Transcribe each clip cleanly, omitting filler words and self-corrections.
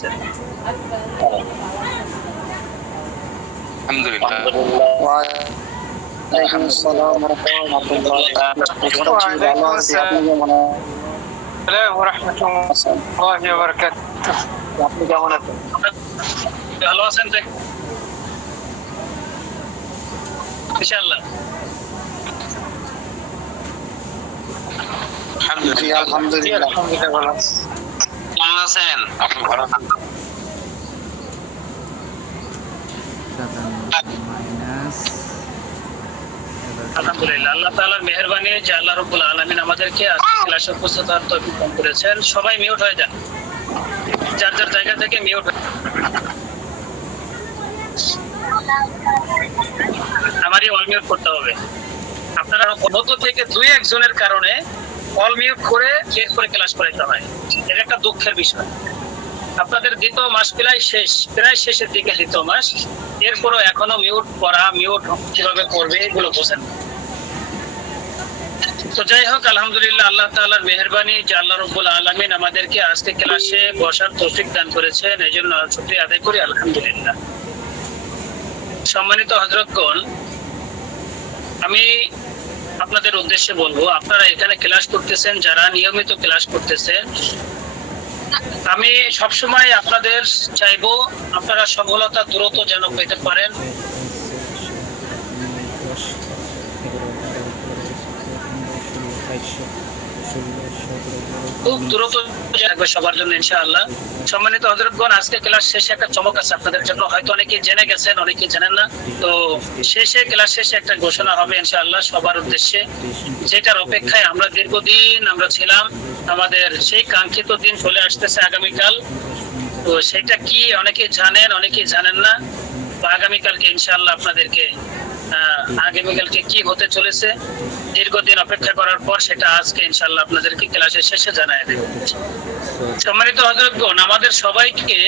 করতেছেন? আলহামদুলিল্লাহ। ওয়ালাইকুম আসসালাম ওয়া রাহমাতুল্লাহি ওয়া বারাকাতুহু। আপনি কেমন আছেন? ভালো আছেন তো ইনশাআল্লাহ? জি আলহামদুলিল্লাহ ভালো আছি। কেমন আছেন? আপনি ভালো আছেন? আলহামদুলিল্লাহ, আল্লাহ তাআলার মেহেরবানি যে আল্লাহ রাব্বুল আলামিন আমাদেরকে আজকে ক্লাসে উপস্থিত হওয়ার তৌফিক দান করেছেন। সবাই মিউট হয়ে যান, যার যার জায়গা থেকে মিউট। আমারই অল মিউট করতে হবে। আপনারা গত থেকে দুই একজনের কারণে অল মিউট করে এরপরে ক্লাস করাইতে হয়। এটা একটা দুঃখের বিষয়। আপনাদের দ্বিতীয় মাস প্রায় শেষের দিকে দ্বিতীয় মাস, এরপরও এখনো মিউট করা, মিউট কিভাবে করবে এগুলো বোঝেন। তো যাই হোক, আলহামদুলিল্লাহ, আল্লাহ তাআলার মেহেরবানি যে আল্লাহ রাব্বুল আলামিন আমাদেরকে আজকে ক্লাসে বসার তৌফিক দান করেছেন, এই জন্য শুকরিয়া আদায় করি আলহামদুলিল্লাহ। সম্মানিত হযরতগণ, আমি আপনাদের উদ্দেশ্যে বলবো, আপনারা এখানে ক্লাস করতেছেন, যারা নিয়মিত ক্লাস করতেছেন, আমি সবসময় আপনাদের চাইবো আপনারা সফলতা দ্রুত যেন পেতে পারেন। খুব দ্রুত থাকবে সবার জন্য ইনশাআল্লাহ। সম্মানিত হযরতগণ, আজকে ক্লাস শেষে একটা চমক আছে আপনাদের জন্য। হয়তো অনেকে জেনে গেছেন, অনেকে জানেন না। তো ক্লাস শেষে একটা ঘোষণা হবে ইনশাআল্লাহ সবার উদ্দেশ্যে, যেটার অপেক্ষায় আমরা দীর্ঘদিন আমরা ছিলাম। আমাদের সেই কাঙ্ক্ষিত দিন চলে আসতেছে আগামীকাল। তো সেটা কি অনেকে জানেন, অনেকে জানেন না। তো আগামীকালকে ইনশাআল্লাহ আপনাদেরকে আগামীকালকে কি হতে চলেছে দীর্ঘদিন অপেক্ষা করার পর সেটা আজকে ইনশাআল্লাহ আপনাদেরকে ক্লাসের শেষে জানাই দেব। সম্মানিত হযরতগণ, আমাদের সবাইকে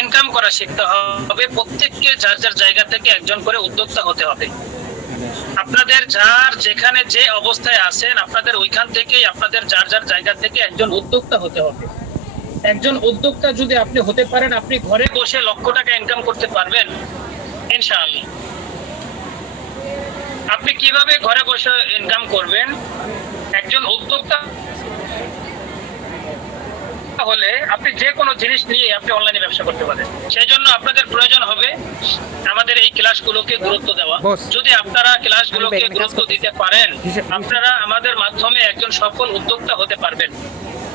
ইনকাম করা শিখতে হবে। প্রত্যেককে যার যার জায়গা থেকে একজন করে উদ্যোক্তা হতে হবে। আপনাদের যার যেখানে যে অবস্থায় আছেন, আপনাদের ওইখান থেকেই আপনাদের যার যার জায়গা থেকে একজন উদ্যোক্তা হতে হবে। একজন উদ্যোক্তা যদি আপনি হতে পারেন, আপনি ঘরে বসে লক্ষ টাকা ইনকাম করতে পারবেন ইনশাআল্লাহ। আপনি কিভাবে ঘরে বসে ইনকাম করবেন? একজন উদ্যোক্তা হলে আপনি যে কোনো জিনিস নিয়ে আপনি অনলাইনে ব্যবসা করতে পারেন। সেই জন্য আপনাদের প্রয়োজন হবে আমাদের এই ক্লাসগুলোকে গুরুত্ব দেওয়া। যদি আপনারা ক্লাসগুলোকে গুরুত্ব দিতে পারেন, আপনারা আমাদের মাধ্যমে একজন সফল উদ্যোক্তা হতে পারবেন।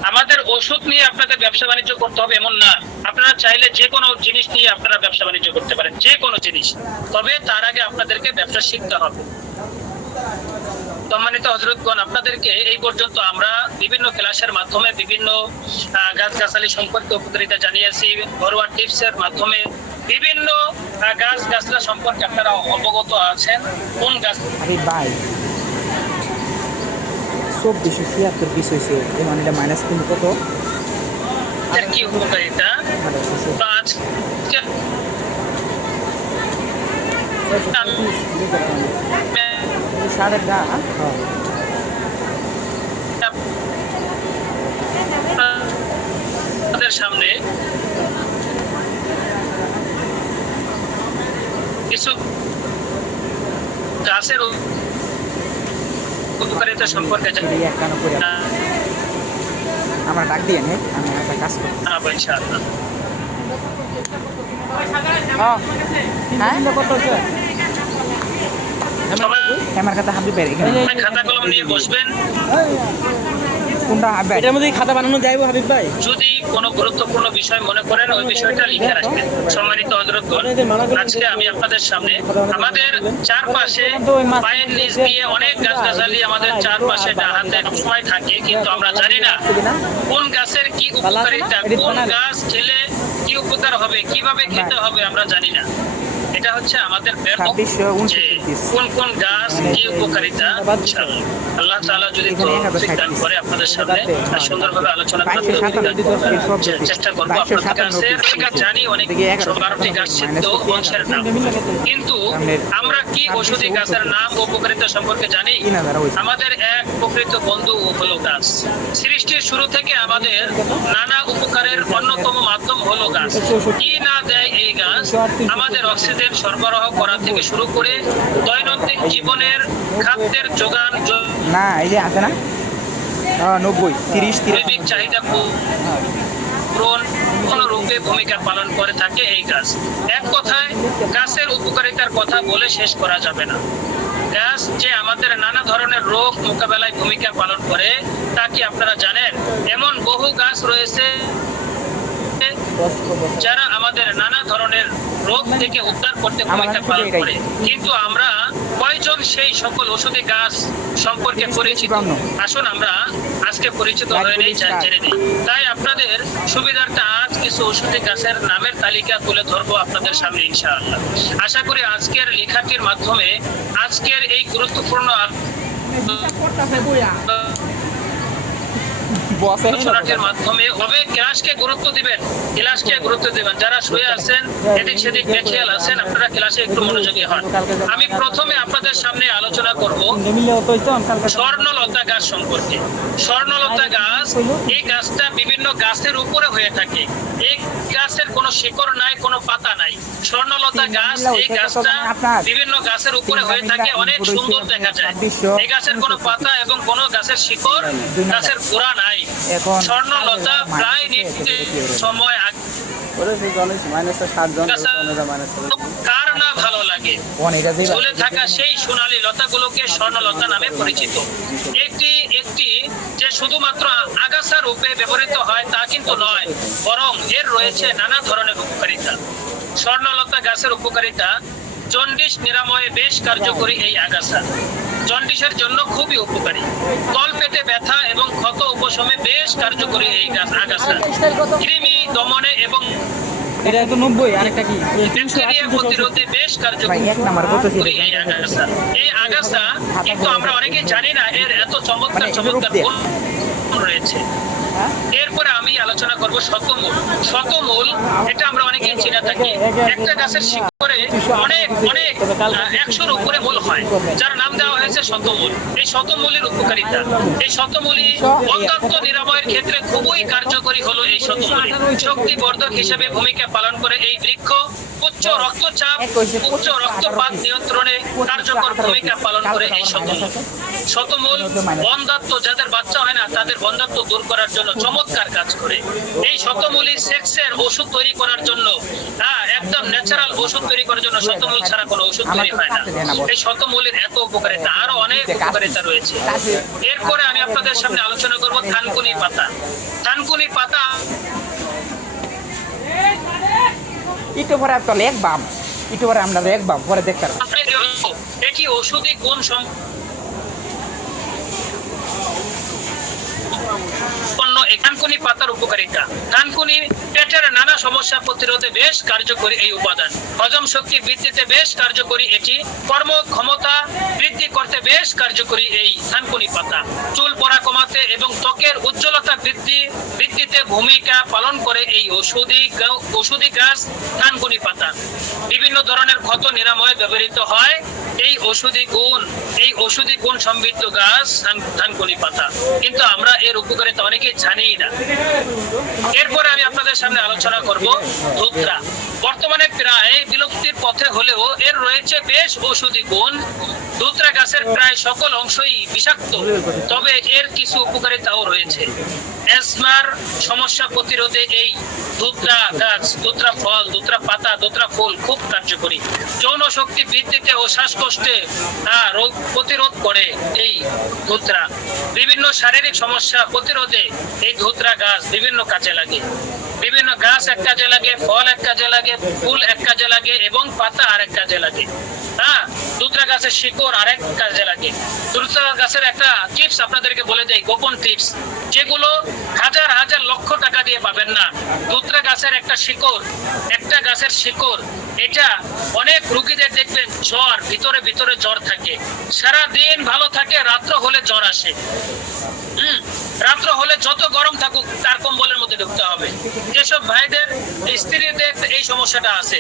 আমাদের ওষুধ নিয়ে আপনাদের ব্যবসা বাণিজ্য করতে হবে এমন না। আপনারা চাইলে যে কোনো জিনিস নিয়ে আপনারা ব্যবসা বাণিজ্য করতে পারেন, যে কোনো জিনিস। তবে তার আগে আপনাদেরকে ব্যবসা শিখতে হবে। সম্মানিত হযরতগণ, আপনাদেরকে এই পর্যন্ত আমরা বিভিন্ন ক্লাসের মাধ্যমে বিভিন্ন গাছগাছালি সম্পর্কে উপকারিতা জানিয়েছি। ঘরোয়া টিপসের মাধ্যমে বিভিন্ন গাছগাছলা সম্পর্কে আপনারা অবগত আছেন। কোন গাছ ভাই 2476 পিস হয়েছে, মানে -3 কত কি উপকারিতা সাড়ে গা সামনে কিছু গাছের উপকারিতা সম্পর্কে আমার ডাক দিয়ে নে, আমি একটা কাজ করব ইনশাআল্লাহ। আমার খাতা হাবি বের এখানে খাতা কলম নিয়ে বসবেন। কোনটা এটার মধ্যে খাতা বানানো যাইবো হাবিব ভাই? যদি কোনো গুরুত্বপূর্ণ বিষয় মনে করেন, ওই বিষয়টা লিখে রাখবেন। সম্মানিত হযরতগণ, আজকে আমি আপনাদের সামনে আমাদের চারপাশে পায়ের নিচ দিয়ে অনেক গাছগাছালি আমাদের চারপাশে ডাহাতে সবসময় থাকে, কিন্তু আমরা জানি না কোন গাছের কি উপকারিতা, কোন গাছ খেলে কি উপকার হবে, কিভাবে খেতে হবে আমরা জানি না। এটা হচ্ছে আমাদের 2629 যে কোন কোন গাছ কি উপকারিতা ইনশাআল্লাহ আল্লাহ তাআলা যদি তৌফিক দান করে আপনাদের সামনে সুন্দরভাবে আলোচনা করতে চেষ্টা করব। আপনাদের কাছে জানি অনেক 12টি গাছ সিদ্ধ বংশের নাম, কিন্তু আমরা কি ঔষধি গাছের নাম ও উপকারিতা সম্পর্কে জানি? আমাদের এক প্রকৃত বন্ধু হলো গাছ। সৃষ্টির শুরু থেকে আমাদের নানা উপকারের অন্যতম মাধ্যম হলো গাছ। কি না দেয় এই গাছ? আমাদের অক্সিজেন সরবরাহ করা থেকে শুরু করে দৈনন্দিন জীবনের খাদ্যের যোগান, না এই যে আছে না 90 30 জৈবিক চাহিদা পূরণ রূপে ভূমিকা পালন করে থাকে এই গাছ। এক কথায় গাছের উপকারিতার কথা বলে শেষ করা যাবে না। গাছ যে আমাদের নানা ধরনের রোগ মোকাবেলায় ভূমিকা পালন করে তা কি আপনারা জানেন? এমন বহু গাছ রয়েছে যারা আমাদের নানা ধরনের রোগ থেকে উদ্ধার করতে ভূমিকা পালন করে, কিন্তু আমরা কয়জন সেই সকল ঔষধি গাছ সম্পর্কে পরিচিত? আসুন আমরা আজকে পরিচিত হয়ে নেই, জেনে নিই। তাই আপনাদের সুবিধার্থে আজ কিছু ঔষধি গাছের নামের তালিকা তুলে ধরবো আপনাদের সামনে ইনশাআল্লাহ। আশা করি আজকের লেখাটির মাধ্যমে আজকের এই গুরুত্বপূর্ণ আলোচনাটির মাধ্যমে হবে ক্লাসকে গুরুত্ব দিবেন, যারা শুয়ে আছেন এদিক সেদিক বেখেয়াল আছেন, আপনারা ক্লাসে একটু মনোযোগী হন। আমি প্রথমে আপনাদের সামনে আলোচনা করব স্বর্ণলতা গাছ সম্পর্কে। স্বর্ণলতা গাছ, এই গাছটা বিভিন্ন গাছের উপরে হয়ে থাকে। এই গাছের কোনো শিকড় নাই, কোনো পাতা নাই। স্বর্ণলতা গাছ, এই গাছটা বিভিন্ন গাছের উপরে হয়ে থাকে, অনেক সুন্দর দেখা যায়। এই গাছের কোনো পাতা এবং কোনো গাছের শিকড়, গাছের গোড়া নাই। স্বর্ণলতা প্রায় সময় কার না ভালো লাগে? ঝুলে থাকা সেই সোনালী লতাগুলোকে স্বর্ণলতা নামে পরিচিত। একটি যে শুধুমাত্র আগাছা রূপে ব্যবহৃত হয় তা কিন্তু নয়, বরং এর রয়েছে নানা ধরনের উপকারিতা। স্বর্ণলতা গাছের উপকারিতা: জন্ডিস নিরাময়ে বেশ কার্যকরী এই আগাছা। জন্ডিসের জন্য খুবই উপকারী। তলপেটে ব্যথা এবং ক্ষত উপশমে বেশ কার্যকরী এই আগাছা। কৃমি দমনে এবং এটা তো 90 আরেকটা কি ব্যাকটেরিয়া প্রতিরোধে বেশ কার্যকরী এই আগাছা। এই আগাছা কিন্তু আমরা অনেকেই জানি না এর এত চমৎকার গুণ রয়েছে। এরপরে আমি আলোচনা করব শতমূল। শতমূল এটা আমরা অনেকেই চিনে থাকি। একটা গাছের শিকড়ে অনেক 100-র উপরে মূল হয়, যার নাম দেওয়া হয়েছে শতমূল। এই শতমূলের উপকারিতা: এই শতমূলী অন্ধত্ব নিরাময়ের ক্ষেত্রে খুবই কার্যকরী হলো এই শতমূলী। শক্তিবর্ধক হিসেবে ভূমিকা পালন করে এই বৃক্ষ উচ্চ রক্তচাপ, উচ্চ রক্তপাত নিয়ন্ত্রণে কার্যকর ভূমিকা পালন করে এই শতমূল। শতমূল বন্ধ্যাত্ব, যাদের বাচ্চা হয় না তাদের বন্ধ্যাত্ব দূর করার জন্য চমৎকার কাজ করে। এই শতমূলী সেক্সের ওষুধ তৈরি করার জন্য, একদম ন্যাচারাল ওষুধ তৈরি করার জন্য শতমূল ছাড়া কোনো ওষুধ তৈরি হয় না। এই শতমূলের এত উপকারিতা, আরো অনেক উপকারিতা রয়েছে। এরপরে আমি আপনাদের সামনে আলোচনা করব থানকুনি পাতা। থানকুনি পাতা একটু পরে আপনার এক বাম, একটু পরে আমরা এক বাম পরে দেখতে এটি ঔষধি গুণ থানকুনি পাতার উপকারিতা: থানকুনি পেটের নানা সমস্যা প্রতিরোধে বেশ কার্যকরী এই উপাদান। হজম শক্তি বৃদ্ধিতে বেশ কার্যকরী এটি। কর্মক্ষমতা বৃদ্ধি করতে বেশ কার্যকরী এই থানকুনি পাতা। চুল পড়া কমাতে এবং ত্বকের উজ্জ্বলতা বৃদ্ধিতে ভূমিকা পালন করে এই ঔষধি গাছ থানকুনি পাতা। বিভিন্ন ধরনের ক্ষত নিরাময়ে ব্যবহৃত হয় এই ঔষধি গুণ সমৃদ্ধ গাছ থানকুনি পাতা, কিন্তু আমরা এর উপকারিতা অনেকেই জানি না। এরপরে আমি আপনাদের সামনে আলোচনা করব ধুত্রা। বর্তমানে প্রায় বিলুপ্তির পথে হলেও এর রয়েছে বেশ ঔষধি গুণ। ধুত্রা গাছের প্রায় সকল অংশই বিষাক্ত, তবে এর কিছু উপকারিতাও রয়েছে। অ্যাজমার সমস্যা প্রতিরোধে এই ধুত্রা গাছ, ধুত্রা ফল, ধুত্রা পাতা, ধুত্রা ফুল খুব কার্যকরী। যৌন শক্তি বৃদ্ধিতে ও শ্বাসকষ্টে রোগ প্রতিরোধ করে এই ধুত্রা। বিভিন্ন শারীরিক সমস্যা প্রতিরোধে এই ধুত্রা গাছ বিভিন্ন কাজে লাগে। বিভিন্ন গাছ এক কাজে লাগে, ফল এক কাজে লাগে, ফুল এক কাজে লাগে এবং পাতা আরেক কাজে লাগে। হ্যাঁ, দুধরা গাছের শিকড় আরেক কাজে লাগে। দুধরা গাছের একটা টিপস আপনাদেরকে বলে দেই, গোপন টিপস, যেগুলো হাজার হাজার লক্ষ টাকা দিয়ে পাবেন না। দুধরা গাছের একটা গাছের শিকড়, এটা অনেক রোগীদের দেখবেন জ্বর, ভিতরে ভিতরে জ্বর থাকে, সারা দিন ভালো থাকে, রাত্র হলে জ্বর আসে। রাত্র হলে যত গরম থাকুক তার কম্বলের মধ্যে ঢুকতে হবে। যেসব ভাইদের স্ত্রীদের এই সমস্যাটা আছে,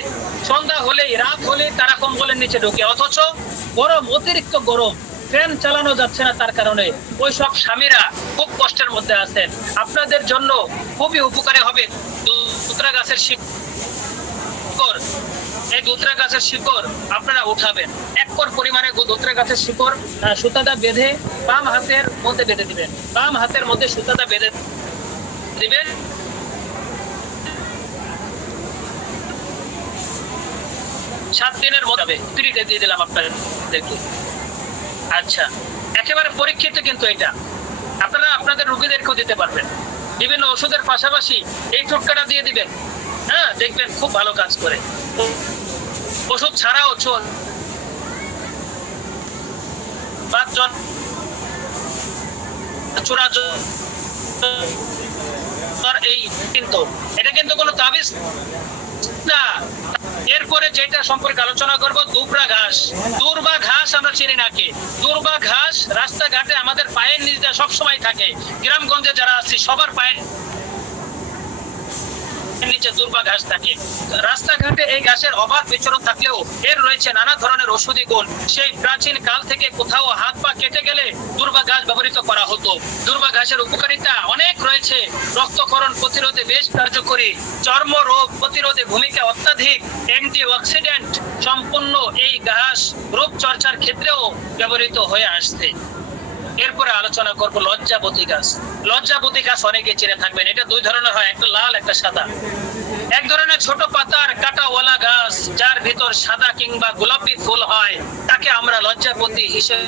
সন্ধ্যা হলেই রাত হলেই তারা কম্বলের নিচে ঢুকে, অথচ গরম, অতিরিক্ত গরম, ফ্যান চালানো যাচ্ছে না, তার কারণে ওই সব স্বামীরা খুব কষ্টের মধ্যে আছেন। আপনাদের জন্য খুবই উপকারী হবে দুধরা গাছের শিকড়। এই দুধরা গাছের শিকড় আপনারা উঠাবেন, এক কর পরিমাণে দুধরা গাছের শিকড় সুতাটা বেঁধে বাম হাতের মধ্যে বেঁধে দিবেন, বাম হাতের মধ্যে সুতাটা বেঁধে দিবেন। 7 দিনের মধ্যে ফ্রিতে দিয়ে দিলাম আপনাদেরকে। আচ্ছা, একেবারে পরীক্ষিত কিন্তু এটা, আপনারা আপনাদের রোগীদেরকেও দিতে পারবেন। বিভিন্ন ওষুধের পাশাপাশি এই টোটকাটা দিয়ে দিবেন, হ্যাঁ, দেখবেন খুব ভালো কাজ করে। ওষুধ ছাড়াও এই কিন্তু এটা কিন্তু কোনো তাবিজ না। এরপরে যেটা সম্পর্কে আলোচনা করব, দুর্বা ঘাস আমরা চিনি নাকি? দুর্বা ঘাস রাস্তাঘাটে আমাদের পায়ের নিচে সবসময় থাকে, গ্রামগঞ্জে যারা আছি সবার পায়ের নিচে দুর্বা ঘাস থাকে। রাস্তাঘাটে এই ঘাসের অবাধ বিচরণ থাকলেও এর রয়েছে নানা ধরনের ঔষধি গুণ। সেই প্রাচীন কাল থেকে কোথাও হাত পা কেটে গেলে দুর্বা ঘাস ব্যবহৃত করা হতো। দুর্বা ঘাসের উপকারিতা অনেক রয়েছে, রক্তক্ষরণ প্রতিরোধে বেশ কার্যকরী, চর্ম রোগ প্রতিরোধে ভূমিকা অত্যাধিক, অ্যান্টিঅক্সিডেন্ট সম্পন্ন এই ঘাস রোগ চর্চার ক্ষেত্রেও ব্যবহৃত হয়ে আসছে। এরপরে আলোচনা করব লজ্জাবতী গাছ। লজ্জাবতী গাছ অনেকে চিনে থাকবেন, এটা 2 ধরনের হয়, একটা লাল একটা সাদা। এক ধরনের ছোট পাতার কাঁটাওয়ালা গাছ যার ভিতর সাদা কিংবা গোলাপি ফুল হয়, তাকে আমরা লজ্জাবতী হিসেবে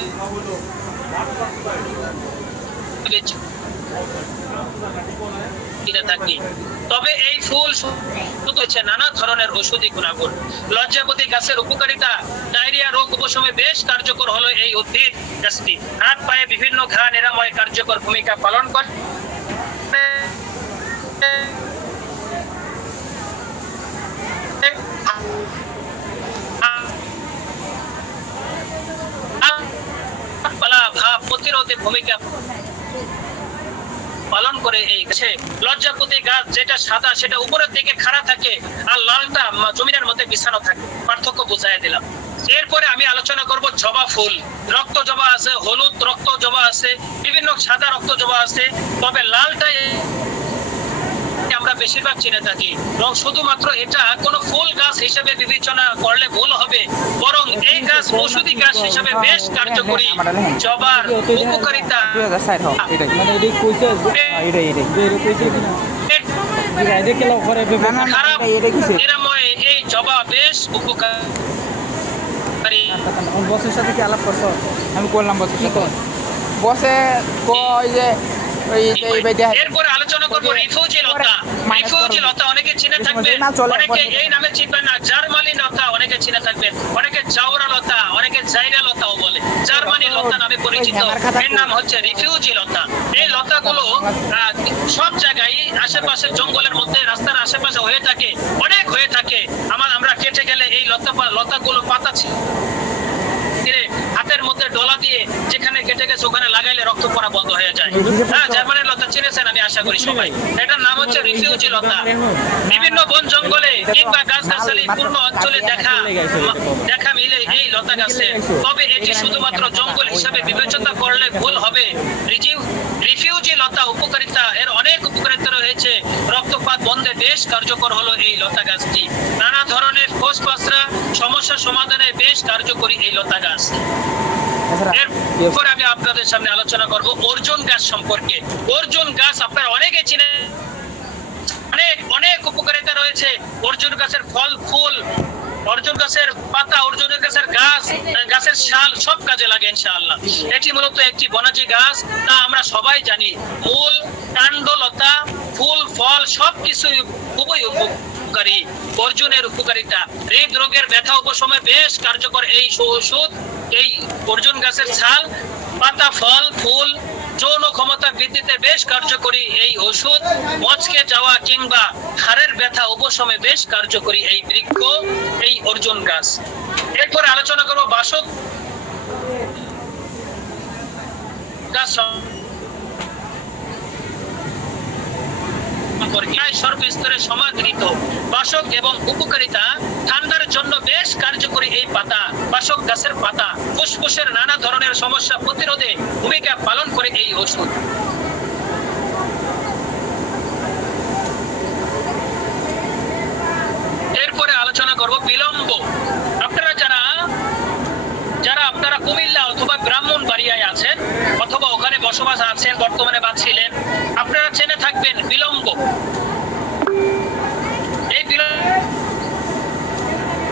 চিনে থাকি। তবে এই ফুল শুধু হচ্ছে নানা ধরনের ঔষধি গুণাগুণ। লজ্জাবতী গাছের উপকারিতা, ডায়রিয়া রোগ উপশমে বেশ কার্যকর হলো এই উদ্ভিদ গাছটি। হাত পায়ে বিভিন্ন ঘা নিরাময় কার্যকর ভূমিকা পালন করে। ভাব প্রতিরোধে ভূমিকা পালন করে এই গাছে। লজ্জাবতী গাছ যেটা সাদা সেটা উপরের দিকে খাড়া থাকে, আর লালটা জমিনের মধ্যে বিছানো থাকে, পার্থক্য বুঝাই দিলাম। এরপরে আমি আলোচনা করব জবা ফুল। রক্ত জবা আছে, হলুদ রক্ত জবা আছে, বিভিন্ন সাদা রক্ত জবা আছে, তবে লালটাই আমরা বেশিরভাগ চিনে থাকি। এবং শুধুমাত্র এটা কোনো ফুল গাছ হিসেবে বিবেচনা করলে ভুল হবে, বরং এই গাছ ঔষধি গাছ হিসেবে বেশ কার্যকরী। জবার উপকারিতা খারাপ নিরাময় এই জবা বেশ উপকারী। বসের সাথে কি আলাপ করছো? আমি করলাম বসের সাথে, বসে কই যে এরপরে আলোচনা করব রিফিউজি লতা। রিফিউজি লতা অনেকে চিনে থাকবেন, অনেকে এই নামে চিনবেন না। জার্মানি লতা অনেকে চিনে থাকবেন, অনেকে জাউরা লতা, অনেকে জাইরা লতাও বলে। জার্মানি লতা নামে পরিচিত, এর নাম হচ্ছে রিফিউজি লতা। এই লতাগুলো সব জায়গায় আশেপাশে জঙ্গলের মধ্যে, রাস্তার আশেপাশে হয়ে থাকে, অনেক হয়ে থাকে। আমরা কেটে গেলে এই লতাগুলো পাতা হাতের মধ্যে ডলা দিয়ে যেখানে কেটে গেছে ওখানে লাগাইলে রক্ত পড়া বন্ধ হয়ে যায়। হ্যাঁ, জার্মানির লতা চিনেছেন আমি আশা করি সবাই। এটার নাম হচ্ছে রিফিউজি লতা। বিভিন্ন বন জঙ্গলে কিংবা গাছগাছালি পূর্ণ অঞ্চলে দেখা মিলে এই লতা গাছে। তবে এটি শুধুমাত্র জঙ্গল হিসাবে বিবেচনা করলে ভুল হবে। রিফিউজি লতা উপকারিতা, এর অনেক উপকারিতা রয়েছে। রক্তপাত বন্ধে বেশ কার্যকর হলো এই লতা গাছটি। নানা ধরনের খোঁজ পাসরা সমস্যা সমাধানে বেশ কার্যকরী এই লতা গাছ। এরপর আমি আপনাদের সামনে আলোচনা করব অর্জুন গাছ সম্পর্কে। অর্জুন গাছ আপনারা অনেকে চিনেন, অনেক উপকারিতা রয়েছে। অর্জুন গাছের ফল, ফুল, অর্জুন গাছের পাতা, অর্জুন গাছের গাছের শাল সব কাজে লাগে ইনশাআল্লাহ। এটি মূলত একটি বনাজি গাছ, তা আমরা সবাই জানি। মূল, কাণ্ড, লতা, ফুল, ফল সবকিছু খুবই উপকারী। অর্জুনের উপকারিতা, হৃদরোগের ব্যথা উপশমে বেশ কার্যকর এই ঔষধ। এই অর্জুন গাছের ছাল, পাতা, ফল, ফুল যৌন ক্ষমতা বৃদ্ধিতে বেশ কার্যকরী এই ওষুধ। মচকে যাওয়া কিংবা হাড়ের ব্যথা উপশমে বেশ কার্যকরী এই বৃক্ষ, এই অর্জুন গাছ। এরপর আলোচনা করব বাসক গাছ সর্বস্তরে সমাদৃত। বাসক এবং উপকারিতা, ঠান্ডার জন্য বেশ কার্যকরী এই পাতা, বাসক গাছের পাতা ফুসফুসের নানা ধরনের সমস্যা প্রতিরোধে ভূমিকা পালন করে এই ওষুধ। এরপরে আলোচনা করব বিলম্ব। আপনারা যারা কুমিল্লা অথবা ব্রাহ্মণবাড়িয়ায় আছেন অথবা ওখানে বসবাস আছেন বর্তমানে বা ছিলেন, আপনারা জেনে থাকবেন বিলম্ব। এই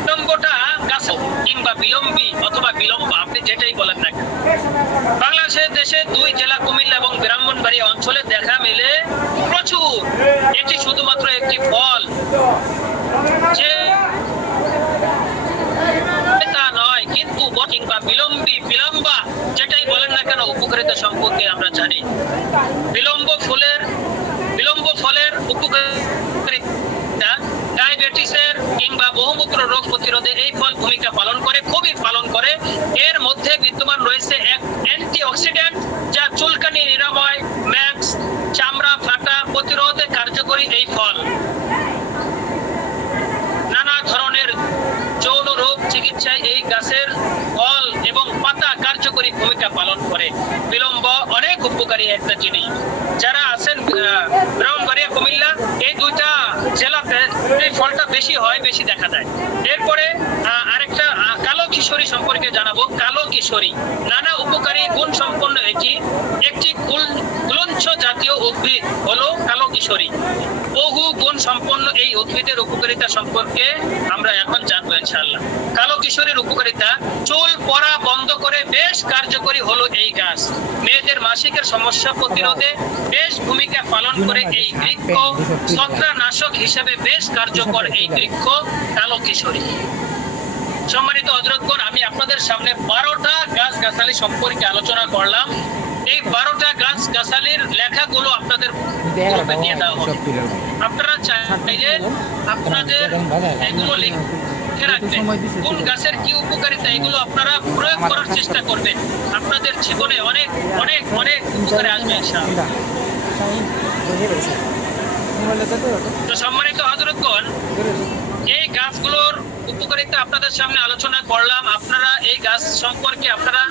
বিলম্বটা গাছ কিংবা বিলম্বী অথবা বিলম্ব, আপনি যেটাই বলেন না, বাংলাদেশের দেশে 2 জেলা কুমিল্লা এবং ব্রাহ্মণবাড়িয়া অঞ্চলে দেখা মেলে প্রচুর। এটি শুধুমাত্র একটি ফল যে তা নয়, কিন্তু কিংবা বিলম্বা যেটাই বলেন না কেন, উপকারিতা সম্পর্কে আমরা জানি। বিলম্ব ফলের উপকারিতা ডায়াবেটিসের কিংবা বহুমূত্র রোগ প্রতিরোধে এই ফল ভূমিকা খুবই পালন করে। এর মধ্যে বিদ্যমান রয়েছে এক অ্যান্টিঅক্সিডেন্ট যা চুলকানি নিরাময়, ম্যাক্স, চামড়া ফাটা প্রতিরোধে কার্যকরী এই ফল। নানা ধরনের যৌন রোগ চিকিৎসায় এই গাছের ফল এবং পাতা কার্যকরী ভূমিকা পালন করে। বিলম্ব অনেক উপকারী একটা জিনিস। যারা আছেন ব্রাহ্মণবাড়িয়া, কুমিল্লা, এই 2টা জেলাতে এই ফলটা বেশি দেখা যায়। এরপরে আরেকটা কালো কিশোরী সম্পর্কে জানাবো। কালো কিশোরী নানা উপকারী গুণ সম্পন্ন একটি গুলঞ্চ জাতীয় উদ্ভিদ হলো কালো কিশোরী। বহু গুণ সম্পন্ন এই উদ্ভিদের উপকারিতা সম্পর্কে আমরা এখন জানবো ইনশাআল্লাহ। কালো কিশোরীর উপকারিতা, চুল পড়া বন্ধ করে বেশ কার্যকরী হলো এই গাছ। মেয়েদের মাসিকের সমস্যা প্রতিরোধে বেশ ভূমিকা পালন করে এই বৃক্ষ। ছত্রাকনাশক হিসেবে বেশ কার্যকর এই বৃক্ষ কালো কিশোরী। সম্মানিত হযরতগণ, আমি আপনাদের সামনে 12টা গাছ-গাছালি সম্পর্কে আলোচনা করলাম। এই 12টা গাছ-গাছালির লেখাগুলো আপনাদের গ্রুপে দিয়ে দেওয়া হবে। আপনারা চাইলে আপনাদের এগুলো লিখে রাখবেন। কোন গাছের কি উপকারিতা, এগুলো আপনারা প্রয়োগ করার চেষ্টা করবেন। আপনাদের জীবনে অনেক অনেক অনেক উপকারে আসবে ইনশাআল্লাহ। তো সম্মানিত হযরতগণ, এই গাছগুলোর উপকারিতা আপনাদের সামনে আলোচনা করলাম। আপনারা এই গাছ সম্পর্কে আপনারা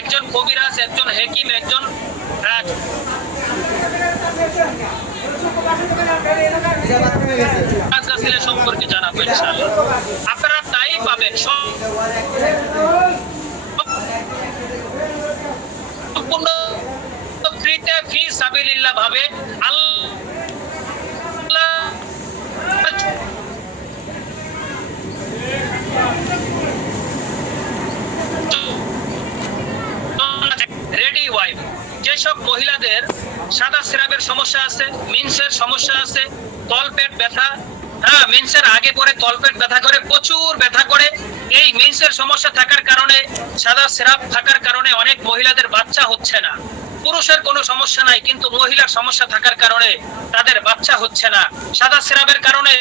একজন কবিরাজ, একজন হেকিম, একজন গাছ-গাছালি সম্পর্কে জানাবো ইনশাআল্লাহ। আপনারা তাই পাবেন সম্পূর্ণ ফ্রিতে, ফি সাবিলিল্লাহ ভাবে। আল্লাহ রেডি ওয়াইফ, যেসব মহিলাদের সাদা স্রাবের সমস্যা আছে, মিন্সের সমস্যা আছে, তলপেট ব্যথা, মিন্সের আগে পরে তলপেট ব্যথা করে, প্রচুর ব্যথা করে। এই মিন্সের সমস্যা থাকার কারণে, সাদা স্রাব থাকার কারণে অনেক মহিলাদের বাচ্চা হচ্ছে না। পুরুষের কোনো সমস্যা নাই, কিন্তু মহিলার সমস্যা থাকার কারণে তাদের বাচ্চা হচ্ছে না। সাদা স্রাবের কারণে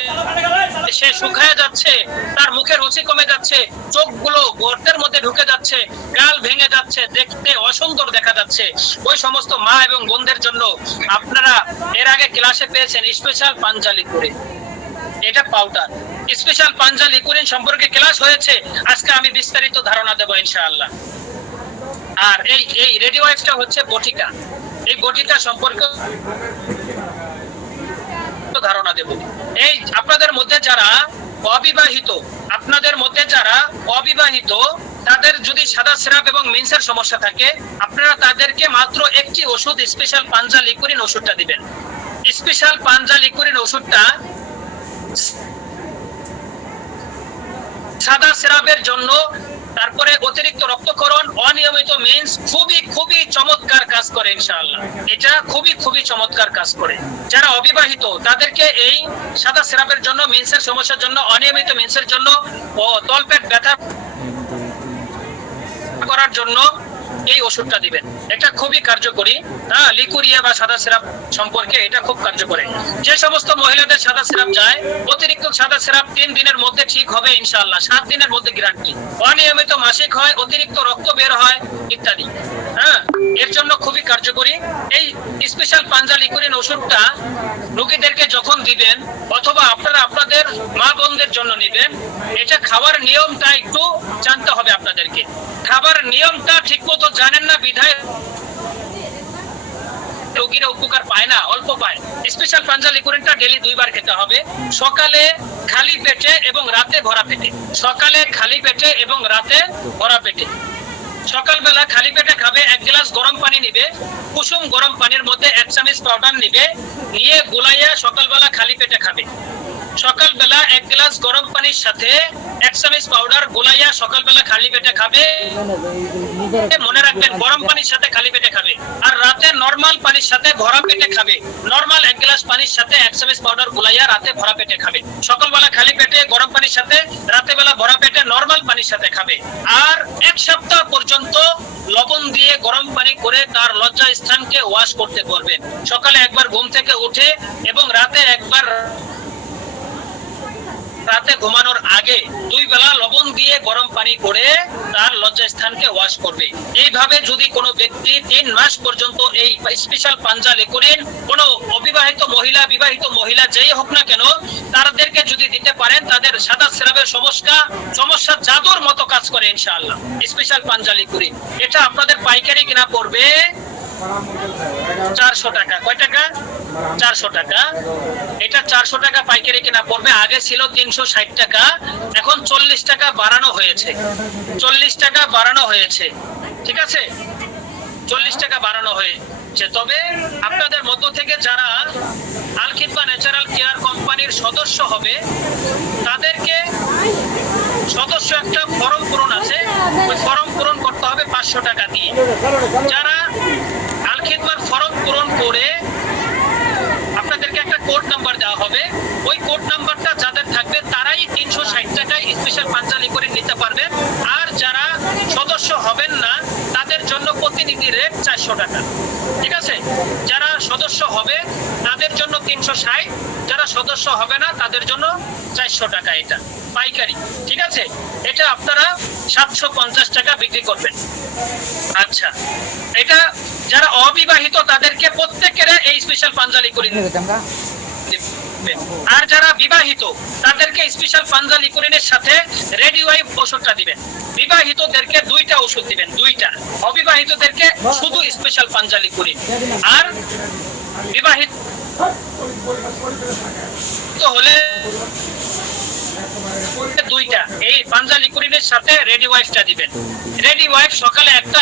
সে শুকায় যাচ্ছে, তার মুখের রুচি কমে যাচ্ছে, চোখগুলো গর্তের মধ্যে ঢুকে যাচ্ছে, গাল ভেঙে যাচ্ছে, দেখতে অসুন্দর দেখা যাচ্ছে। ওই সমস্ত মা এবং বোনদের জন্য আপনারা এর আগে ক্লাসে পেয়েছেন স্পেশাল পাঞ্জালি করে, এটা পাউডার। স্পেশাল পাঞ্জালি কুরিন সম্পর্কে ক্লাস হয়েছে, আজকে আমি বিস্তারিত ধারণা দেব ইনশাআল্লাহ। আর এই রেডি ওয়াইফটা হচ্ছে বটিকা। এই বটিকা সম্পর্কে ধারণা দেব। এই আপনাদের মধ্যে যারা অবিবাহিত, তাদের যদি সাদা স্রাব এবং মিন্সের সমস্যা থাকে, আপনারা তাদেরকে মাত্র একটি ওষুধ, স্পেশাল পাঞ্জা লিকুরিন ওষুধটা দিবেন। স্পেশাল পাঞ্জা লিকুরিন ওষুধটা সাদা স্রাবের জন্য তারপরে অতিরিক্ত রক্তক্ষরণ, অনিয়মিত মেন্স খুবই খুবই চমৎকার কাজ করে ইনশাআল্লাহ। এটা খুবই খুবই চমৎকার কাজ করে। যারা অবিবাহিত তাদেরকে এই সাদা সিরাপের জন্য, মেন্সের সমস্যার জন্য, অনিয়মিত মেন্সের জন্য ও তলপেট ব্যথা করার জন্য এই ওষুধটা দিবেন। এটা খুবই কার্যকরী। হ্যাঁ, লিকুরিয়া বা সাদা সিরাপ সম্পর্কে এটা খুব কার্যকরী। যে সমস্ত মহিলাদের সাদা সিরাপ যায়, অতিরিক্ত সাদা সিরাপ 3 দিনের মধ্যে ঠিক হবে ইনশাআল্লাহ, 7 দিনের মধ্যে গ্যারান্টি। অনিয়মিত মাসিক হয়, অতিরিক্ত রক্ত বের হয় ইত্যাদি, হ্যাঁ, এর জন্য খুবই কার্যকরী। এই স্পেশাল পাঞ্জা লিকুরিন ওষুধটা রোগীদেরকে যখন দিবেন অথবা আপনারা আপনাদের মা বোনদের জন্য নেবেন, এটা খাওয়ার নিয়মটা একটু জানতে হবে আপনাদেরকে। খাবার নিয়মটা ঠিকমতো জানেন না বিধায় রোগীরা উপকার পায় না, অল্প পায়। স্পেশাল পাঞ্জা লিকুরিনটা ডেইলি 2 বার খেতে হবে, সকালে খালি পেটে এবং রাতে ভরা পেটে। সকালে খালি পেটে এবং রাতে ভরা পেটে। সকালবেলা খালি পেটে খাবে, 1 গ্লাস গরম পানি নিবে, কুসুম গরম পানির মধ্যে 1 চামচ পাউডার নিবে, নিয়ে গুলাইয়া সকালবেলা খালি পেটে খাবে। সকালবেলা 1 গ্লাস গরম পানির সাথে 1 চামচ পাউডার গুলাইয়া সকালবেলা খালি পেটে খাবে। মনে রাখবেন, গরম পানির সাথে খালি পেটে খাবে। আর রাতে নরমাল পানির সাথে ভরা পেটে খাবে। নরমাল 1 গ্লাস পানির সাথে 1 চামচ পাউডার গুলাইয়া রাতে ভরা পেটে খাবে। সকালবেলা খালি পেটে গরম পানির সাথে, রাতে বেলা ভরা পেটে নরমাল পানির সাথে খাবে। আর 1 সপ্তাহ পর্যন্ত লবণ দিয়ে গরম পানি করে তার লজ্জা স্থানকে ওয়াশ করতে পারবেন। সকালে একবার ঘুম থেকে উঠে এবং রাতে একবার, রাতে ঘুমানোর আগে 2 বেলা লবণ দিয়ে গরম পানি করে তার লজ্জা স্থানকে ওয়াশ করবে। এইভাবে যদি কোনো ব্যক্তি 3 মাস পর্যন্ত এই স্পেশাল পাঞ্জা লিকুরিন কোনো অবিবাহিত মহিলা, বিবাহিত মহিলা যেই হোক না কেন, তাদেরকে যদি দিতে পারেন, তাদের সাদা সিরাপের সমস্যা জাদুর মতো কাজ করে ইনশাআল্লাহ। স্পেশাল পাঞ্জা লিকুরিন এটা আপনাদের পাইকারি কিনা পড়বে 400 টাকা। কয় টাকা? 400 টাকা। এটা 400 টাকা পাইকারি কিনা পড়বে। আগে ছিল 360 টাকা, এখন 40 টাকা বাড়ানো হয়েছে। 40 টাকা বাড়ানো হয়েছে, ঠিক আছে, 40 টাকা বাড়ানো হয়েছে। তবে আপনাদের মধ্য থেকে যারা আল খিদমা ন্যাচারাল কেয়ার কোম্পানির সদস্য হবে, তাদেরকে সদস্য একটা ফর্ম পূরণ আছে, ওই ফর্ম পূরণ করতে হবে 500 টাকা দিয়ে। যারা আল খিদমার ফর্ম পূরণ করে আপনাদেরকে একটা কোড নাম্বার দেওয়া হবে, ওই কোড নাম্বারটা যাদের থাকবে তারাই 360 টাকায় স্পেশাল পাঞ্জা লিকুরিন নিতে পারবেন। আর যারা সদস্য হবেন না, তাদের জন্য প্রতিনিধি রেট 400 টাকা, ঠিক আছে। যারা সদস্য হবে তাদের জন্য 360, যারা সদস্য হবে না তাদের জন্য 400 টাকা। এটা পাইকারি, ঠিক আছে। এটা আপনারা 750 টাকা বিক্রি করবেন। আচ্ছা, এটা যারা অবিবাহিত তাদেরকে প্রত্যেকের এই স্পেশাল পাঞ্জা লিকুরিন দিবেন। আর যারা বিবাহিত তাদেরকে স্পেশাল পাঞ্জা লিকুরিনের সাথে রেডি ওয়াইফ ওষুধটা দিবেন। বিবাহিতদেরকে 2টা ওষুধ দিবেন, 2টা। অবিবাহিতদেরকে শুধু স্পেশাল পাঞ্জা লিকুরিন। আর বিবাহিত হলে 2টা এই পাঞ্জা লিকুরিনের সাথে রেডি ওয়াইফটা দিবেন। রেডি ওয়াইফ সকালে একটা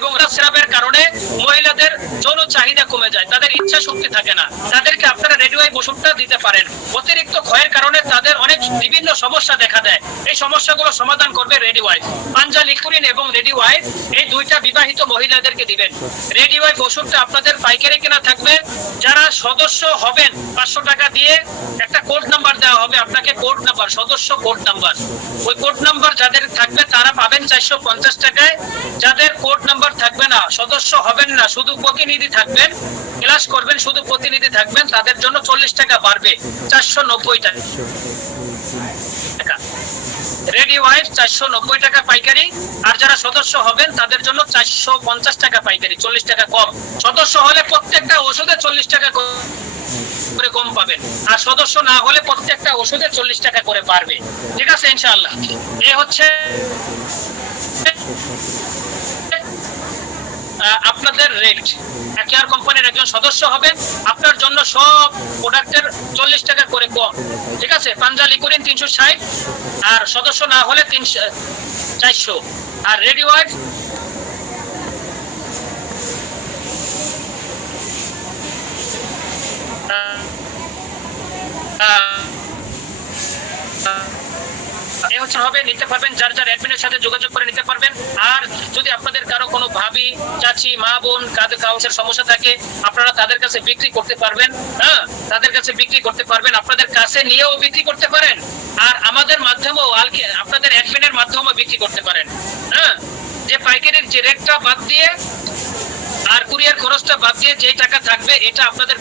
এবং সিরাপের কারণে মহিলাদের যৌন চাহিদা কমে যায়, তাদের ইচ্ছা শক্তি থাকে না, তাদেরকে আপনারা রেডি ওয়াইফ ওষুধটা দিতে পারেন। অতিরিক্ত ক্ষয়ের কারণে তাদের অনেক বিভিন্ন সমস্যা দেখা দেয়, এই সমস্যাগুলো সমাধান করবে রেডি ওয়াইফ। পাঞ্জা লিকুরিন এবং রেডি ওয়াইফ এই 2টা বিবাহিত মহিলাদেরকে দিবেন। রেডি ওয়াইফ ওষুধটা আপনাদের পাইকারি কেনা থাকবে। যারা সদস্য হবেন 500 টাকা দিয়ে একটা কোড নাম্বার দেওয়া হবে আপনাকে, কোড নাম্বার, সদস্য কোড নাম্বার। ওই কোড নাম্বার যাদের থাকবে তারা পাবেন 450 টাকায়। যাদের কোড নাম্বার থাকবে না, সদস্য হবেন না, শুধু প্রতিনিধি থাকবেন, ক্লাস করবেন, শুধু প্রতিনিধি থাকবেন, তাদের জন্য 40 টাকা বাড়বে, 490 টাকা। রেডি ওয়াইফ 490 টাকা পাইকারি। আর যারা সদস্য হবেন তাদের জন্য 450 টাকা পাইকারি, 40 টাকা কম। সদস্য হলে প্রত্যেকটা ওষুধে 40 টাকা করে কম পাবেন, আর সদস্য না হলে প্রত্যেকটা ওষুধে 40 টাকা করে বাড়বে, ঠিক আছে ইনশাআল্লাহ। এ হচ্ছে আপনাদের রেট। কেয়ার কোম্পানির একজন সদস্য হবেন, আপনার জন্য সব প্রোডাক্টের 40 টাকা করে কম, ঠিক আছে। পাঞ্জা লিকুরিন 360, আর সদস্য না হলে 400। আর রেডি ওয়াইফ এ হচ্ছে হবে নিতে পারবেন, যার যার অ্যাডমিনের সাথে যোগাযোগ করে নিতে পারবেন। আর যদি আপনাদের কারো কোনো ভাবি, চাচি, মা, বোন কাদের কাউসের সমস্যা থাকে, আপনারা তাদের কাছে বিক্রি করতে পারবেন। হ্যাঁ, তাদের কাছে বিক্রি করতে পারবেন, আপনাদের কাছে নিয়েও বিক্রি করতে পারেন, আর আমাদের মাধ্যমেও আপনাদের অ্যাডমিনের মাধ্যমেও বিক্রি করতে পারেন। হ্যাঁ, যে পাইকারির যে রেটটা বাদ দিয়ে আর কুরিয়ার খরচটা বাদ দিয়ে যে টাকা থাকবে এটা আপনাদের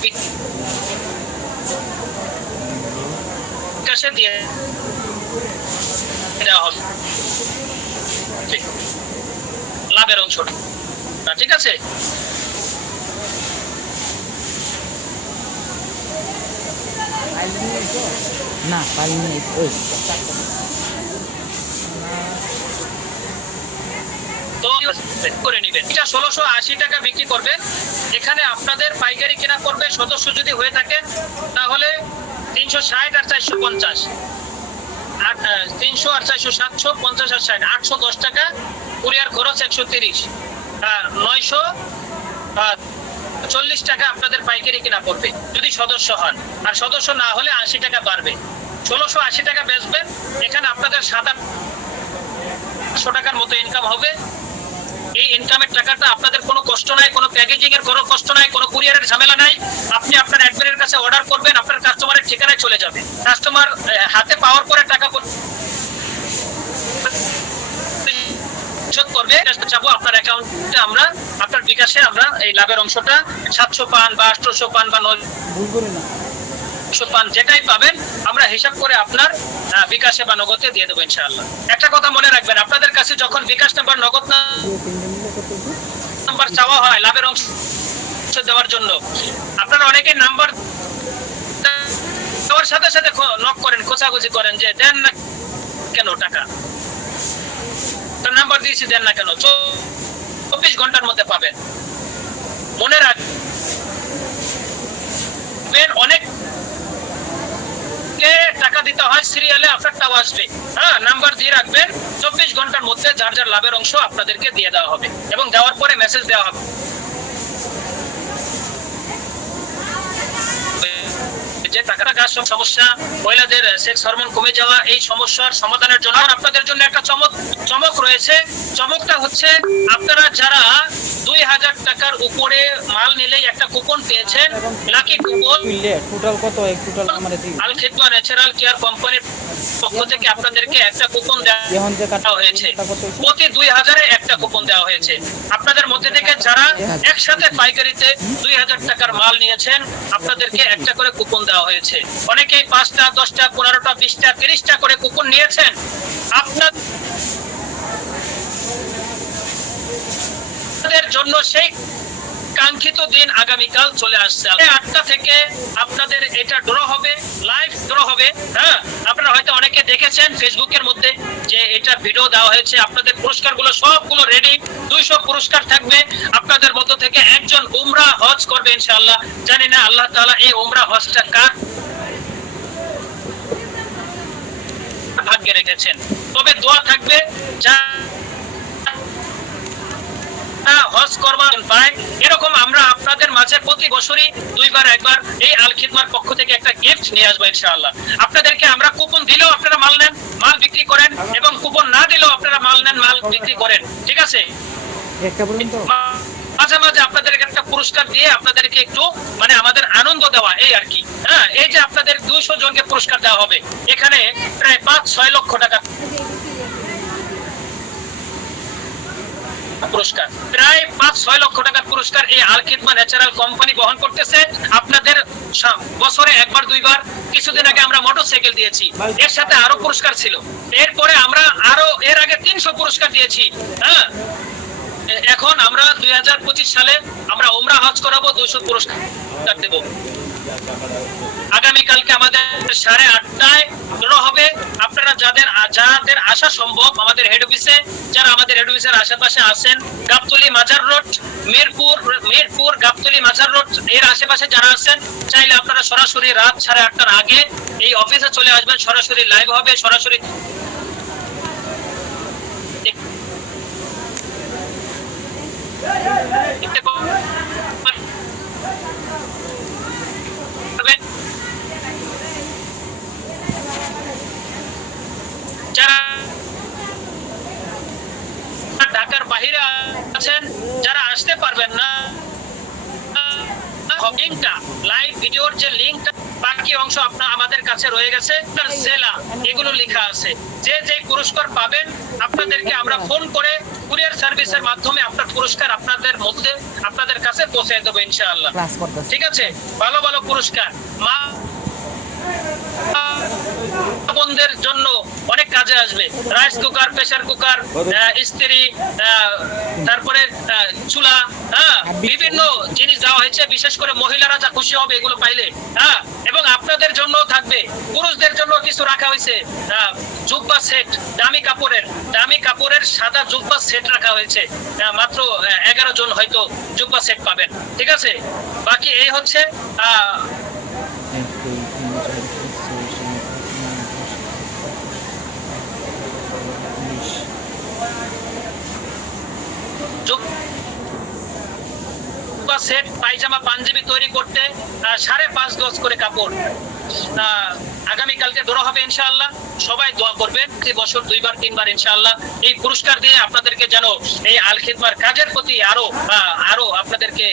বিকাশে দিয়ে দেওয়া হবে লাভের অংশটা। ঠিক আছে? না পারিনি ওই তো করে নেবেন। এটা 1680 টাকা বিক্রি করবেন। এখানে আপনাদের পাইকারি কেনা করবে সদস্য যদি হয়ে থাকেন তাহলে 360 আর 450, 300 আর 400, 750 আর 60, 810 টাকা। কুরিয়ার খরচ 130, আর 940 টাকা আপনাদের পাইকারি কেনা পড়বে যদি সদস্য হন। আর সদস্য না হলে 80 টাকা বাড়বে। 1680 টাকা বেচবেন। এখানে আপনাদের 700 টাকার মতো ইনকাম হবে। এই ইনকামের টাকাটা আপনাদের কোনো কষ্ট নাই, কোনো প্যাকেজিং এর কোনো কষ্ট নাই, কোনো কুরিয়ারের ঝামেলা নাই। আপনি আপনার অ্যাডমিনের কাছে অর্ডার করবেন, আপনার কাস্টমারের ঠিকানায় চলে যাবে। কাস্টমার হাতে পাওয়ার পরে টাকা করবে, যাবো আপনার অ্যাকাউন্টে, আমরা আপনার বিকাশে আমরা এই লাভের অংশটা 700 পান বা 800 পান বা 900 পান যেটাই পাবেন আমরা হিসাব করে আপনার বিকাশে বা নগদে দিয়ে দেবো ইনশাআল্লাহ। একটা কথা মনে রাখবেন, আপনাদের কাছে যখন বিকাশ নাম্বার, নগদ নাম্বার চাওয়া হয় লাভের অংশ দেওয়ার জন্য, আপনারা অনেকে নাম্বার দেওয়ার সাথে সাথে নক করেন, খোঁচাখুচি করেন যে দেন না কেন টাকা, নাম্বার দিয়েছি দেন না কেন। 24 ঘন্টার মধ্যে পাবেন। মনে রাখবেন অনেক টাকা দিতে হয় সিরিয়ালে, আপনারটাও আসবে। হ্যাঁ, নাম্বার দিয়ে রাখবেন। 24 ঘন্টার মধ্যে যার যার লাভের অংশ আপনাদেরকে দিয়ে দেওয়া হবে এবং দেওয়ার পরে মেসেজ দেওয়া হবে যে টাকাটা কাজ সমস্যা, মহিলাদের সেক্স হরমোন কমে যাওয়া, এই সমস্যার সমাধানের জন্য আপনাদের জন্য একটা চমক রয়েছে। চমকটা হচ্ছে আপনারা যারা 2000 টাকার উপরে মাল নিলেই একটা কুপন পেয়েছেন, লাকি কুপন। টোটাল কত? টোটাল আমাদের আল খিদমা ন্যাচারাল কেয়ার কোম্পানির পক্ষ থেকে আপনাদেরকে একটা কুপন দেওয়া হয়েছে। প্রতি 2000 এ একটা কুপন দেওয়া হয়েছে। আপনাদের মধ্যে থেকে যারা একসাথে পাইকারিতে 2000 টাকার মাল নিয়েছেন আপনাদেরকে একটা করে কুপন দেওয়া হয়েছে। অনেকেই 5টা, 10টা, 15টা, 20টা, 30টা করে কুপন নিয়েছেন। আপনাদের জন্য সেই কাঙ্ক্ষিত দিন আগামীকাল চলে আসছে। 8টা থেকে আপনাদের এটা ড্র হবে, লাইভ ড্র হবে। হ্যাঁ, আপনারা হয়তো অনেকে দেখেছেন ফেসবুকের মধ্যে যে এটা ভিডিও দেওয়া হয়েছে। আপনাদের পুরস্কারগুলো সবগুলো রেডি। 200 পুরস্কার থাকবে। আপনাদের মধ্য থেকে একজন উমরা হজ করবে ইনশাআল্লাহ। জানি না আল্লাহ তাআলা এই উমরা হজটা কার ভাগ্যে রেখেছেন, তবে দোয়া থাকবে যা হজ করবেন পায়। এরকম আমরা আপনাদের মাঝে প্রতি বছরই 2বার 1বার এই আল খিদমার পক্ষ থেকে একটা গিফট নিয়ে আসবো ইনশাআল্লাহ। আপনাদেরকে আমরা কুপন দিলেও আপনারা মাল নেন, মাল বিক্রি করেন, এবং কুপন না দিলেও আপনারা মাল নেন, মাল বিক্রি করেন। ঠিক আছে? মাঝে মাঝে আপনাদেরকে একটা পুরস্কার দিয়ে আপনাদেরকে একটু মানে আমাদের আনন্দ দেওয়া, এই আর কি। হ্যাঁ, এই যে আপনাদের 200 জনকে পুরস্কার দেওয়া হবে, এখানে প্রায় 5-6 লক্ষ টাকা পুরস্কার, প্রায় 5-6 লক্ষ টাকার পুরস্কার এই আল খিদমা ন্যাচারাল কোম্পানি বহন করতেছে। আপনাদের বছরে 1বার 2বার, কিছুদিন আগে আমরা মোটরসাইকেল দিয়েছি, এর সাথে আরো পুরস্কার ছিল। এরপরে আমরা আরো এর আগে 300 পুরস্কার দিয়েছি। হ্যাঁ, এখন আমরা 2025 সালে আমরা উমরা হজ করাবো, 200 পুরস্কার দেব। আগামীকালকে আমাদের 8:30টায় ড্র হবে। আপনারা যাদের আসা সম্ভব আমাদের হেড অফিসে, যারা আমাদের হেড অফিসের আশেপাশে আছেন, গাবতলী মাজার রোড, মিরপুর গাবতলী মাজার রোড এর আশেপাশে যারা আছেন, চাইলে আপনারা সরাসরি রাত 8:30টার আগে এই অফিসে চলে আসবেন। সরাসরি লাইভ হবে, সরাসরি যারা বাকি অংশ আমাদের কাছে রয়ে গেছে, তার জেলা এগুলো লেখা আছে। যে যে পুরস্কার পাবেন আপনাদেরকে আমরা ফোন করে কুরিয়ার সার্ভিসের মাধ্যমে আপনার পুরস্কার আপনাদের মধ্যে আপনাদের কাছে পৌঁছে দেবো ইনশাআল্লাহ। ক্লাস করতেছে। ঠিক আছে, ভালো ভালো পুরস্কার মা বোনদের জন্য অনেক কাজে আসবে। রাইস কুকার, প্রেসার কুকার, ইস্ত্রি, তারপরে চুলা, বিভিন্ন জিনিস দেওয়া হয়েছে। বিশেষ করে মহিলারা যা খুশি হবে এগুলো পাইলে। এবং আপনাদের জন্য থাকবে, পুরুষদের জন্য কিছু রাখা হয়েছে, জুব্বা সেট, দামি কাপড়ের সাদা জুব্বা সেট রাখা হয়েছে। মাত্র 11 জন হয়তো জুব্বা সেট পাবেন। ঠিক আছে, বাকি এই হচ্ছে সেট, পায়জামা পাঞ্জাবি তৈরি করতে 5.5 গজ করে কাপড়। আগামীকালকে দোয়া হবে ইনশাআল্লাহ। সবাই দোয়া করবেন, এই বছর 2 বার 3 বার ইনশাআল্লাহ এই পুরস্কার দিয়ে আপনাদেরকে যেন এই আল খিদমার কাজের প্রতি আরো আপনাদেরকে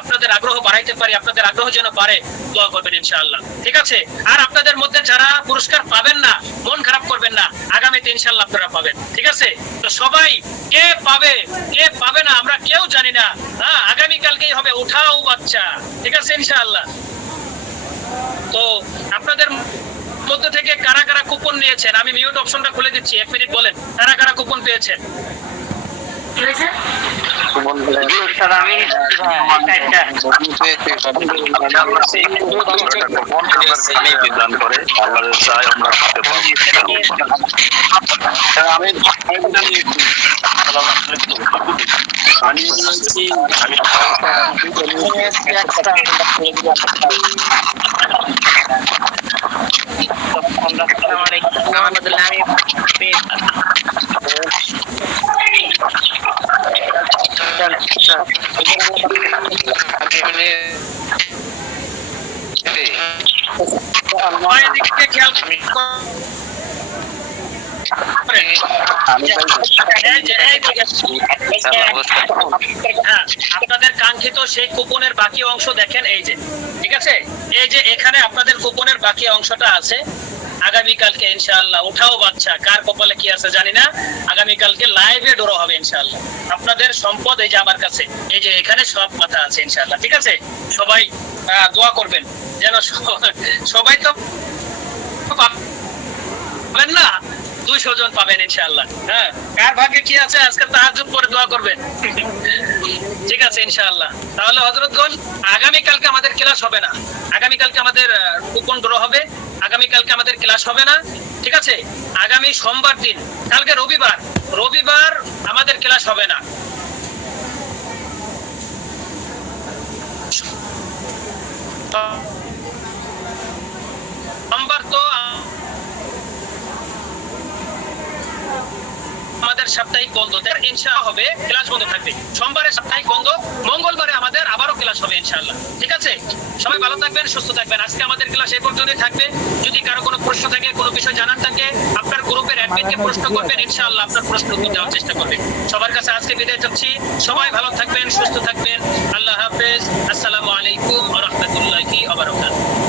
আপনাদের আগ্রহ বাড়াইতে পারি, আপনাদের আগ্রহ যেন বাড়ে, দোয়া করবেন ইনশাআল্লাহ। ঠিক আছে, আর আপনাদের মধ্যে যারা পুরস্কার পাবেন না মন খারাপ করবেন না, আগামীতে ইনশাআল্লাহ আপনারা পাবেন। ঠিক আছে, তো সবাই কে পাবে না আমরা কেউ জানি না। আগামীকালকেই হবে উঠাও বাচ্চা। ঠিক আছে ইনশাআল্লাহ। তো আপনাদের মধ্যে থেকে কারা কারা কুপন নিয়েছেন, আমি মিউট অপশনটা খুলে দিচ্ছি, 1 মিনিট বলেন কারা কারা কুপন পেয়েছেন। আপনাদের কাঙ্ক্ষিত সেই কুপনের বাকি অংশ দেখেন, এই যে ঠিক আছে, এই যে এখানে আপনাদের কুপনের বাকি অংশটা আছে। আগামীকালকে ইনশাআল্লাহ উঠাও বাচ্চা, কার কপালে কি আছে জানি না, আগামীকালকে লাইভে ড্র হবে ইনশাআল্লাহ। আপনাদের সম্পদ এই যে আমার কাছে, এই যে এখানে সব কথা আছে ইনশাআল্লাহ। ঠিক আছে, সবাই দোয়া করবেন যেন সবাই তো পাবেন না, 200 জন পাবেন ইনশাআল্লাহ। কার ভাগ্যে কি আছে আজকে তাহাজ্জুদ পড়ে দোয়া করবেন। ঠিক আছে ইনশাআল্লাহ। তাহলে হযরতগণ, আগামীকালকে আমাদের ক্লাস হবে না, আগামীকালকে আমাদের কুপন ড্র হবে, আগামীকালকে আমাদের ক্লাস হবে না। ঠিক আছে, আগামী সোমবার দিন, কালকে রবিবার আমাদের ক্লাস হবে না। সোমবার তো আমাদের সাপ্তাহিক বন্ধ, ইনশাআল্লাহ হবে ক্লাস বন্ধ থাকবে। সোমবারে সাপ্তাহিক বন্ধ, মঙ্গলবারে আমাদের আবারও ক্লাস হবে ইনশাআল্লাহ। ঠিক আছে, সবাই ভালো থাকবেন, সুস্থ থাকবেন। আজকে আমাদের ক্লাস এই পর্যন্তই থাকবে। যদি কারো কোনো প্রশ্ন থাকে, কোনো বিষয় জানার থাকে, আপনার গ্রুপের অ্যাডমিনকে প্রশ্ন করবেন, ইনশাআল্লাহ আপনার প্রশ্ন উত্তর দেওয়ার চেষ্টা করবেন। সবার কাছে আজকে বিদায় চাচ্ছি। সবাই ভালো থাকবেন, সুস্থ থাকবেন। আল্লাহ হাফেজ। আসসালামু আলাইকুম ওয়া রাহমাতুল্লাহি ওয়া বারাকাতুহু।